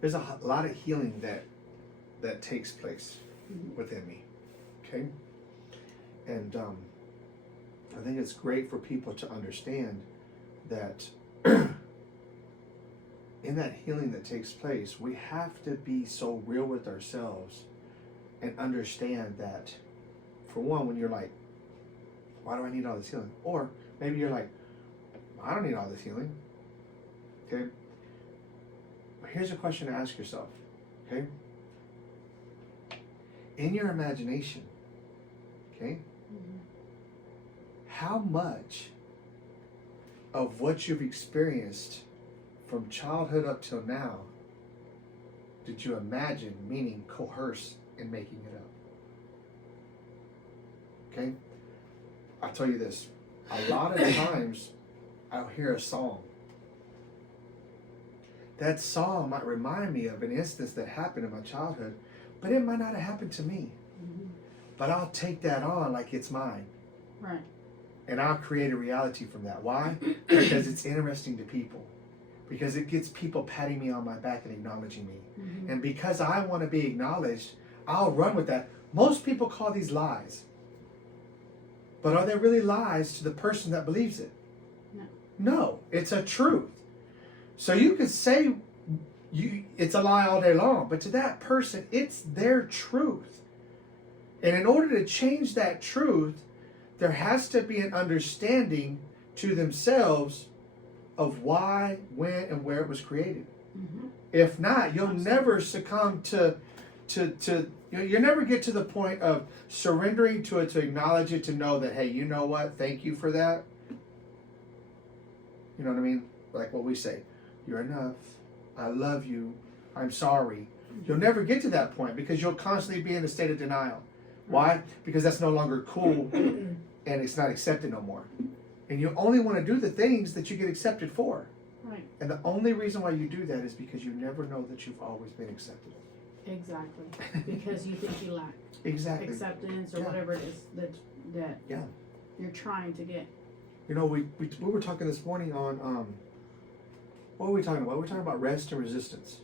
there's a lot of healing that takes place within me. Okay, and I think it's great for people to understand that in that healing that takes place, we have to be so real with ourselves and understand that, for one, when you're like, why do I need all this healing? Or maybe you're like, I don't need all this healing. Okay? Here's a question to ask yourself. Okay? In your imagination, okay, how much of what you've experienced from childhood up till now did you imagine, meaning coerce, in making it up? Okay? I'll tell you this. A lot of times I'll hear a song. That song might remind me of an instance that happened in my childhood, but it might not have happened to me. But I'll take that on like it's mine. Right. And I'll create a reality from that. Why? Because it's interesting to people. Because it gets people patting me on my back and acknowledging me. And because I want to be acknowledged, I'll run with that. Most people call these lies. But are they really lies to the person that believes it? No. No, it's a truth. So you could say it's a lie all day long, but to that person, it's their truth. And in order to change that truth, there has to be an understanding to themselves of why, when, and where it was created. If not, you'll never succumb to you'll never get to the point of surrendering to it, to acknowledge it, to know that, hey, you know what? Thank you for that. You know what I mean? Like what we say, you're enough. I love you. I'm sorry. You'll never get to that point because you'll constantly be in a state of denial. Why? Because that's no longer cool and it's not accepted no more. And you only want to do the things that you get accepted for. Right. And the only reason why you do that is because you never know that you've always been accepted. Exactly. Because you think you lack Exactly. acceptance or whatever it is that Yeah. you're trying to get. You know, we were talking this morning on what were we talking about? We were talking about rest and resistance.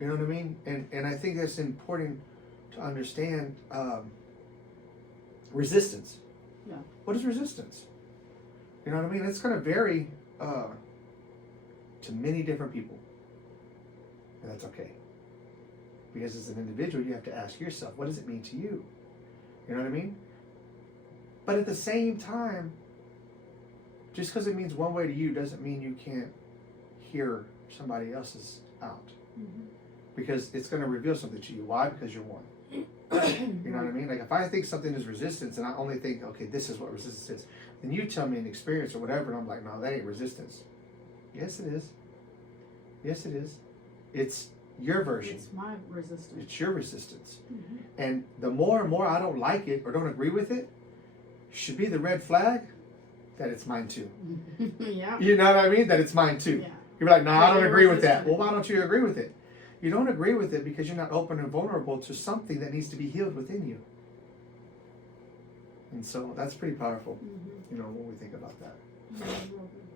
You know what I mean? And I think that's important to understand resistance. Yeah. What is resistance? You know what I mean? It's going to vary to many different people. And that's okay. Because as an individual, you have to ask yourself, what does it mean to you? You know what I mean? But at the same time, just because it means one way to you doesn't mean you can't hear somebody else's out. Because it's going to reveal something to you. Why? Because you're one. You know what I mean? Like if I think something is resistance and I only think, okay, this is what resistance is, then you tell me an experience or whatever, and I'm like, no, that ain't resistance. Yes, it is. Yes, it is. It's your version. It's my resistance. It's your resistance. And the more and more I don't like it or don't agree with it, should be the red flag that it's mine too. Yeah. You know what I mean? That it's mine too. Yeah. You're like, no, I don't You're agree with that. resistant. Well, why don't you agree with it? You don't agree with it because you're not open and vulnerable to something that needs to be healed within you. And so that's pretty powerful, you know, when we think about that. That is real good.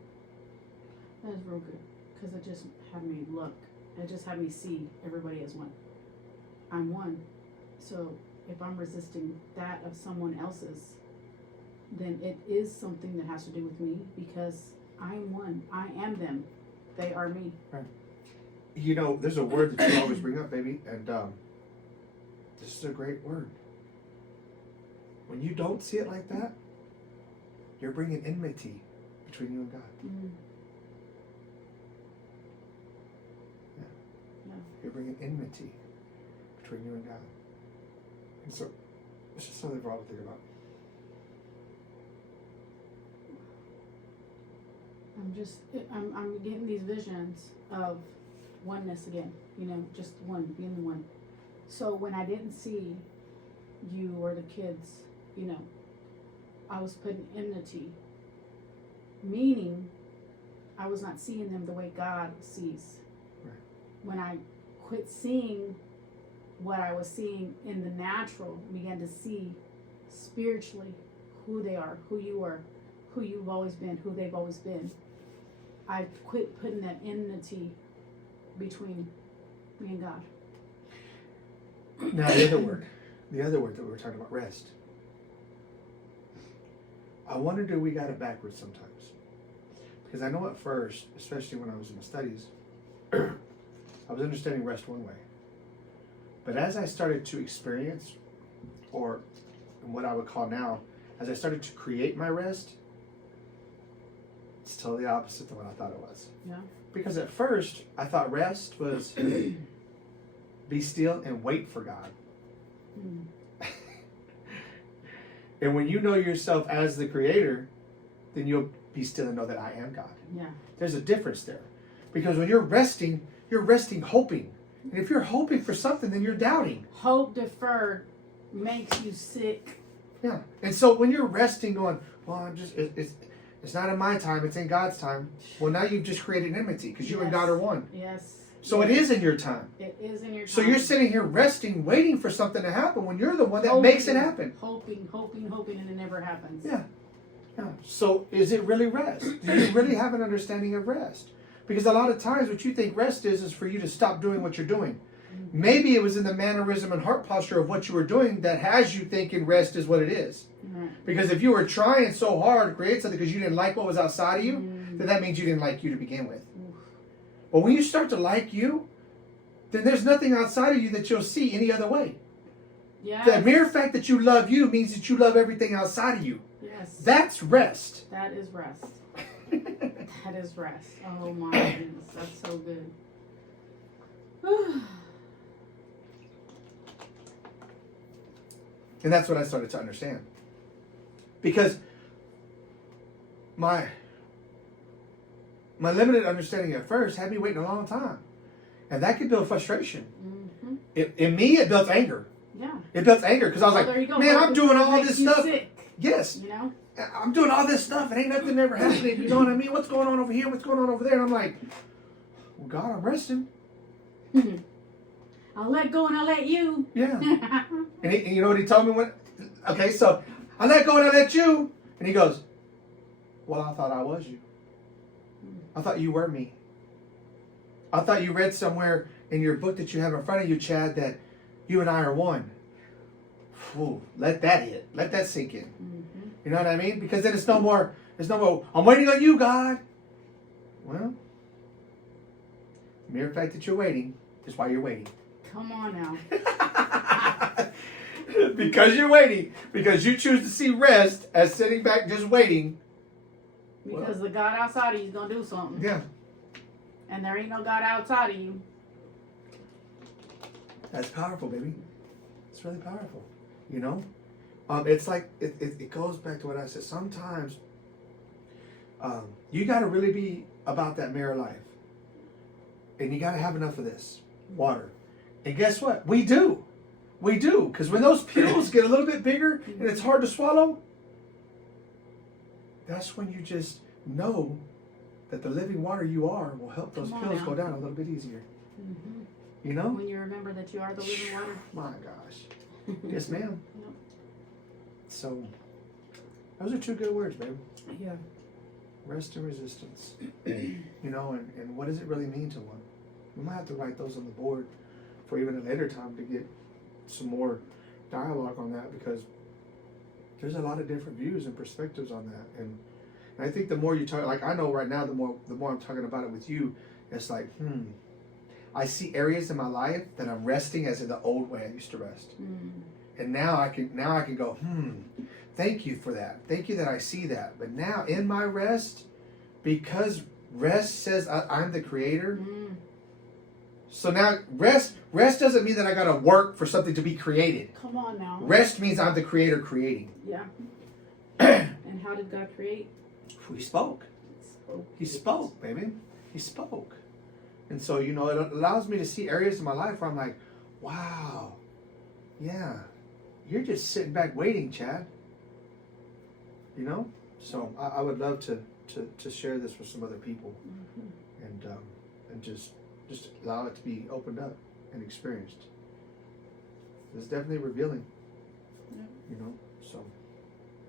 That is real good. Because it just had me look. It just had me see everybody as one. I'm one. So if I'm resisting that of someone else's, then it is something that has to do with me because I am one. I am them. They are me. Right. You know, there's a word that you always bring up, baby, and this is a great word. When you don't see it like that, you're bringing enmity between you and God. Yeah. You're bringing enmity between you and God. And so, it's just something for all to think about. I'm getting these visions of oneness again, you know, just one, being the one. So when I didn't see you or the kids, you know, I was putting enmity, meaning I was not seeing them the way God sees. Right. When I quit seeing what I was seeing in the natural, began to see spiritually who they are, who you are, who you've always been, who they've always been. I quit putting that enmity between being God. Now the other word that we were talking about, rest. I wonder, do we got it backwards sometimes? Because I know at first, especially when I was in my studies, I was understanding rest one way. But as I started to experience, or what I would call now, as I started to create my rest, it's totally opposite than what I thought it was. Yeah. Because at first, I thought rest was be still and wait for God. Mm. And when you know yourself as the creator, then you'll be still and know that I am God. Yeah. There's a difference there. Because when you're resting hoping. And if you're hoping for something, then you're doubting. Hope deferred makes you sick. Yeah. And so when you're resting going, well, it's not in my time, it's in God's time. Well, now you've just created enmity because you and God are one. Yes. So it is in your time. It is in your time. So you're sitting here resting, waiting for something to happen when you're the one that Hoping, makes it happen. Hoping, and it never happens. Yeah. Yeah. So is it really rest? Do you really have an understanding of rest? Because a lot of times what you think rest is for you to stop doing what you're doing. Maybe it was in the mannerism and heart posture of what you were doing that has you thinking rest is what it is. Right. Because if you were trying so hard to create something because you didn't like what was outside of you, then that means you didn't like you to begin with. But when you start to like you, then there's nothing outside of you that you'll see any other way. Yes. The mere fact that you love you means that you love everything outside of you. Yes. That's rest. That is rest. That is rest. Oh my goodness, that's so good. And that's what I started to understand. Because my limited understanding at first had me waiting a long time. And that could build frustration. Mm-hmm. In me, it built anger. Yeah. It built anger because I was There you go. man, I'm doing all Makes this you stuff. sick, Yes. you know? I'm doing all this stuff and ain't nothing ever happening. You know what I mean? What's going on over here? What's going on over there? And I'm like, well, God, I'm resting. I'll let go and I'll let you. Yeah. And you know what he told me when? Okay, so I let go and I let you. And he goes, well, I thought I was you. I thought you were me. I thought you read somewhere in your book that you have in front of you, Chad, that you and I are one. Whew, let that hit. Let that sink in. Mm-hmm. You know what I mean? Because then it's no more, I'm waiting on you, God. Well, the mere fact that you're waiting is why you're waiting. Come on now. Because you're waiting. Because you choose to see rest as sitting back just waiting. Because the God outside of you is going to do something. Yeah. And there ain't no God outside of you. That's powerful, baby. It's really powerful. You know? It's like, it goes back to what I said. Sometimes, you got to really be about that mirror life. And you got to have enough of this. Water. And guess what? We do. We do. Because when those pills get a little bit bigger and it's hard to swallow, that's when you just know that the living water you are will help those pills go down a little bit easier. Mm-hmm. You know? When you remember that you are the living water. My gosh. Yes, ma'am. Yep. So, those are two good words, babe. Yeah. Rest and resistance. You know, and what does it really mean to one? We might have to write those on the board for even a later time to get some more dialogue on that, because there's a lot of different views and perspectives on that. And I think the more you talk, like I know right now, the more I'm talking about it with you, it's like, I see areas in my life that I'm resting as in the old way I used to rest. And now I can go, thank you for that. Thank you that I see that. But now in my rest, because rest says I'm the creator. So now rest doesn't mean that I gotta work for something to be created. Come on now. Rest means I'm the creator creating. Yeah. And how did God create? He spoke. He spoke, baby. He spoke. And so, you know, it allows me to see areas in my life where I'm like, wow, yeah, you're just sitting back waiting, Chad. You know? So I would love to share this with some other people, and just allow it to be opened up and experienced. It's definitely revealing. Yeah. You know? So